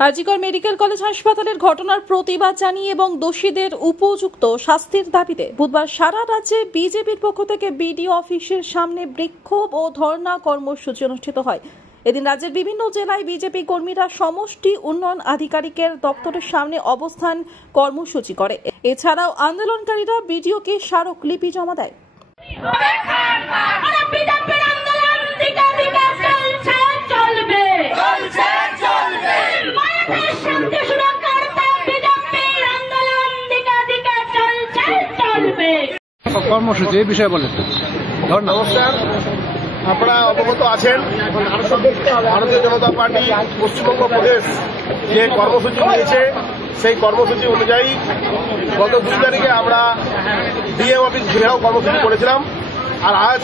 আজিকর medical college হাসপাতালের ঘটনার প্রতিবাদ জানিয়ে এবং দোষীদের উপযুক্ত শাস্তির দাবিতে বুধবার সারা রাজ্যে বিজেপির পক্ষ থেকে বিডিও অফিসের সামনে বিক্ষোভ ও ধর্ণা কর্মসূচি অনুষ্ঠিত হয়। এদিন রাজ্যের বিভিন্ন জেলায় বিজেপি কর্মীরা সমষ্টি উন্নয়ন আধিকারিকের দপ্তরের সামনে অবস্থান কর্মসূচি করে। এছাড়াও আন্দোলনকারীরা বিডিওকে স্মারকলিপি জমা দেয়। কর্মসূচি এই বিষয়ে বলেন। নমস্কার, আপনারা অবগত আছেন ভারতীয় জনতা পার্টি পশ্চিমবঙ্গ প্রদেশ যে কর্মসূচি নিয়েছে সেই কর্মসূচি অনুযায়ী গত 2 তারিখে আমরা ডিএম অফিস ঘেরাও কর্মসূচি করেছিলাম। আর আজ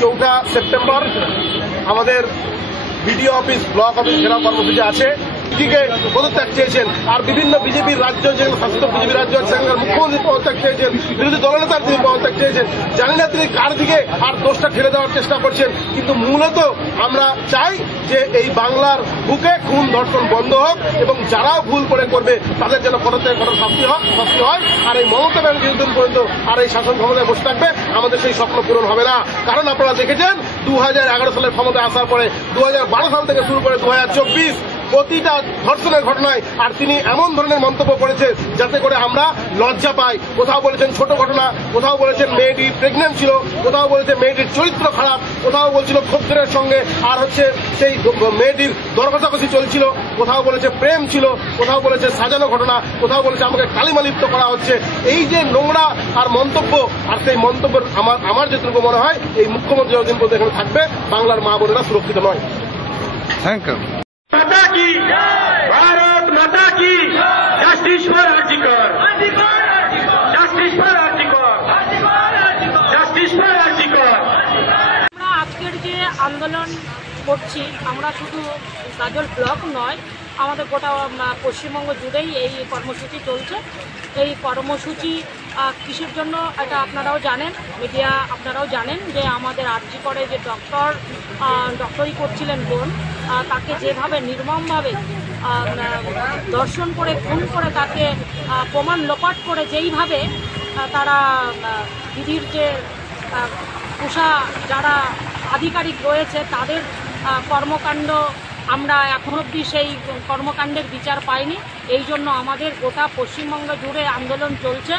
4 সেপ্টেম্বর আমাদের বিডিও অফিস ব্লক অফিস ঘেরাও কর্মসূচি আছে। দিকে পদত্যাগ চেয়েছেন আর বিভিন্ন বিজেপির রাজ্য যেগুলো শাসিত বিজেপি রাজ্য আছে সেখানকার মুখ্যমন্ত্রী পদত্যাগ চেয়েছেন, বিরোধী দলনেতার তিনি পদত্যাগ চেয়েছেন। জানি না তিনি কার দিকে আর দোষটা ঠেলে দেওয়ার চেষ্টা করছেন, কিন্তু মূলত আমরা চাই যে এই বাংলার বুকে খুন ধর্ষণ বন্ধ হোক এবং যারাও ভুল করে করবে তাদের যেন পদত্যাগ করার শাস্তি হয়। আর এই মমতা ব্যানার্জি যতদিন পর্যন্ত আর এই শাসন ক্ষমতায় বসে থাকবে আমাদের সেই স্বপ্ন পূরণ হবে না। কারণ আপনারা দেখেছেন 2011 সালের ক্ষমতায় আসার পরে 2012 সাল থেকে শুরু করে 2024 প্রতিটা ধর্ষণের ঘটনায় আর তিনি এমন ধরনের মন্তব্য করেছেন যাতে করে আমরা লজ্জা পাই। কোথাও বলেছেন ছোট ঘটনা, কোথাও বলেছেন মেয়েটি প্রেগন্যান্ট ছিল, কোথাও বলেছে মেয়েটির চরিত্র খারাপ, কোথাও বলছিল খদ্দেরের সঙ্গে আর সেই মেয়েটির দরকষাকষি চলছিল, কোথাও বলেছে প্রেম ছিল, কোথাও বলেছে সাজানো ঘটনা, কোথাও বলেছে আমাকে কালিমালিপ্ত করা হচ্ছে। এই যে নোংরা আর মন্তব্য, আর সেই মন্তব্যের আমার যেটুকু মনে হয় এই মুখ্যমন্ত্রী যতদিন পর্যন্ত এখানে থাকবে বাংলার মা বোনেরা সুরক্ষিত নয়। Thank you. माता की भारत माता की justice for RG Kar, justice for RG Kar, justice for RG Kar. আমরা আজকের যে আন্দোলন করছি আমরা শুধু গাজল ব্লক নয়, আমাদের গোটা পশ্চিমবঙ্গ জুড়েই এই কর্মসূচি চলছে। এই কর্মসূচি কিসের জন্য এটা আপনারাও জানেন, মিডিয়া আপনারাও জানেন যে আমাদের আরজি করে যে ডক্টরি করছিলেন বোন, তাকে যেভাবে নির্মমভাবে ধর্ষণ করে খুন করে তাকে প্রমাণ লোপাট করে যেইভাবে তারা দিদির যে পোষা যারা আধিকারিক রয়েছে তাদের কর্মকাণ্ড আমরা এখন অবধি সেই কর্মকাণ্ডের বিচার পাইনি। এই জন্য আমাদের গোটা পশ্চিমবঙ্গ জুড়ে আন্দোলন চলছে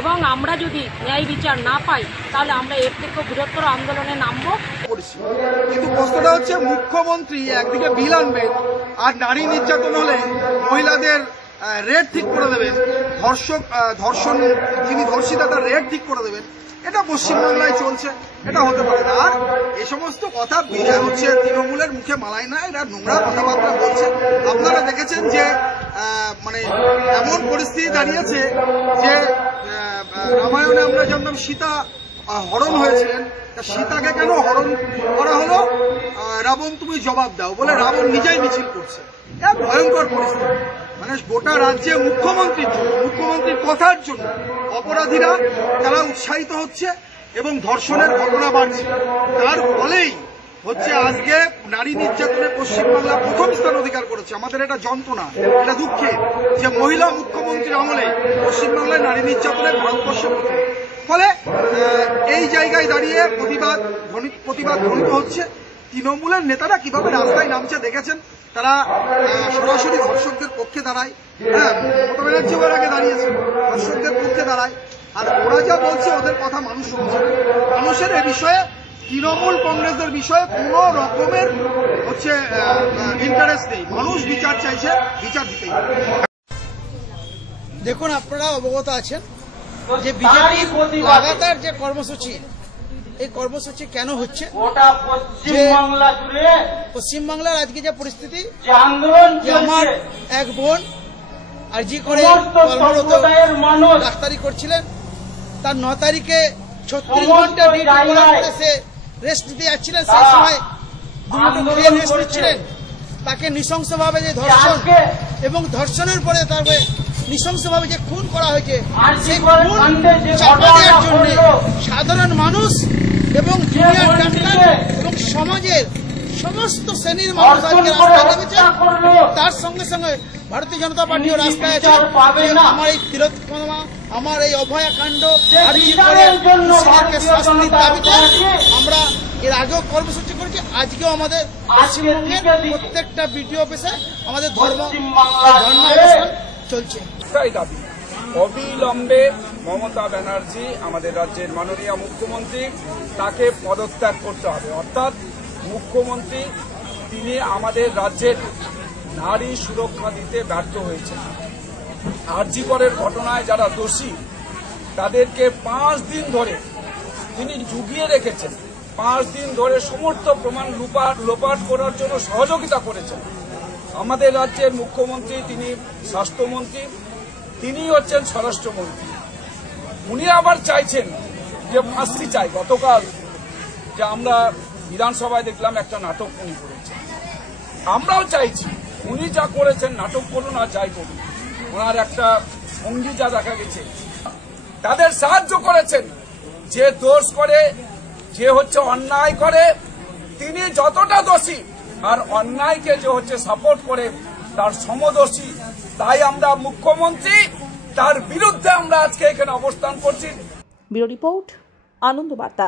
এবং আমরা যদি ন্যায় বিচার না পাই তাহলে আমরা এর থেকে বৃহত্তর আন্দোলনে নামব। কিন্তু প্রশ্নটা হচ্ছে মুখ্যমন্ত্রী একদিকে বিল আনবেন আর নারী নির্যাতন হলে মহিলাদের রেট ঠিক করে দেবেন, ধর্ষণ যিনি ধর্ষিতা তার রেট ঠিক করে দেবেন। এটা পশ্চিমবাংলায় চলছে, এটা হতে পারে না। আর এই সমস্ত কথা হচ্ছে তৃণমূলের মুখে মানায় না, এরা নোংরা কথাবার্তা বলছে। আপনারা দেখেছেন যে মানে এমন পরিস্থিতি দাঁড়িয়েছে যে রামায়ণে আমরা জানতাম সীতা হরণ হয়েছিলেন, সীতাকে কেন হরণ করা হলো? রাবণ তুমি জবাব দাও বলে রাবণ নিজেই মিছিল করছে। এক ভয়ঙ্কর পরিস্থিতি, মানে গোটা রাজ্যে মুখ্যমন্ত্রীর কথার জন্য অপরাধীরা তারা উৎসাহিত হচ্ছে এবং ধর্ষণের ঘটনা বাড়ছে। তার ফলেই হচ্ছে আজকে নারী নির্যাতনে পশ্চিমবাংলা প্রথম স্থান অধিকার করেছে। আমাদের এটা যন্ত্রণা, এটা দুঃখে যে মহিলা মুখ্যমন্ত্রীর আমলে পশ্চিমবাংলায় নারী নির্যাতনের ভারতবর্ষে প্রথম। ফলে এই জায়গায় দাঁড়িয়ে প্রতিবাদ ধ্বনিত হচ্ছে। তৃণমূলের নেতারা কিভাবে রাস্তায় নামছে দেখেছেন, তারা সরাসরি ধর্ষকদের পক্ষে দাঁড়ায়। মমতা ব্যানার্জি ওর আগে দাঁড়িয়েছে, ধর্ষকদের পক্ষে দাঁড়ায়। আর ওরা যা বলছে ওদের কথা মানুষ শুনছে। মানুষের এ বিষয়ে তৃণমূল কংগ্রেসের বিষয়ে কোন রকমের ইন্টারেস্ট নেই। মানুষ বিচার চাইছে, বিচার দিতেই। দেখুন, আপনারা অবগত আছেন যে বিজেপি লাগাতার যে কর্মসূচি, এই কর্মসূচি কেন হচ্ছে? পশ্চিমবাংলার আজকে যে পরিস্থিতি, আমার এক বোন আরজি করে কর্মরত ডাক্তারি করছিলেন, তার 9 তারিখে 36 ঘন্টা ডিউটি করার পরে সে রেস্ট দিতে যাচ্ছিলেন, সেই সময় দুটো খেয়ে রেস্ট নিচ্ছিলেন। তাকে নৃশংসভাবে যে ধর্ষণ এবং ধর্ষণের পরে তারপরে নৃশংসভাবে যে খুন করা হয়েছে, সেই খুন চাপা দেওয়ার জন্য সাধারণ মানুষ এবং জুনিয়র ডাক্তার এবং সমাজের সমস্ত শ্রেণীর মানুষ আজকে রাস্তায় নেমেছে তার সঙ্গে সঙ্গে ভারতীয় জনতা পার্টিও রাস্তায় আছে। আমার এই তিলোত্তমা, আমার এই অভয়াকাণ্ড শাস্তির দাবিতে আমরা এর আগেও কর্মসূচি করেছি, আজকেও আমাদের পশ্চিমবঙ্গের প্রত্যেকটা বিডিও অফিসে আমাদের ধর্ণা অবস্থান চলছে। দাবি অবিলম্বে মমতা ব্যানার্জি আমাদের রাজ্যের মাননীয় মুখ্যমন্ত্রী, তাকে পদত্যাগ করতে হবে। অর্থাৎ মুখ্যমন্ত্রী তিনি আমাদের রাজ্যের নারী সুরক্ষা দিতে ব্যর্থ হয়েছেন। আরজি করের ঘটনায় যারা দোষী তাদেরকে 5 দিন ধরে তিনি জুগিয়ে রেখেছেন, 5 দিন ধরে সমস্ত প্রমাণ লোপাট করার জন্য সহযোগিতা করেছেন। আমাদের রাজ্যের মুখ্যমন্ত্রী তিনি স্বাস্থ্যমন্ত্রী, তিনি হচ্ছেন স্বরাষ্ট্রমন্ত্রী। উনি আবার চাইছেন যে ফাঁসি চাই। গতকাল যে আমরা বিধানসভায় দেখলাম একটা নাটক উনি করেছেন, আমরাও চাইছি উনি যা করেছেন নাটক করুন আর যাই করুন, ওনার একটা ভঙ্গি যা দেখা গেছে তাদের সাহায্য করেছেন। যে দোষ করে, যে হচ্ছে অন্যায় করে, তিনি যতটা দোষী, আর অন্যায়কে যে হচ্ছে সাপোর্ট করে তার সমদোষী। তাই আমরা মুখ্যমন্ত্রী তার বিরুদ্ধে আমরা আজকে এখানে অবস্থান করছি। ব্যুরো রিপোর্ট, আনন্দ বার্তা।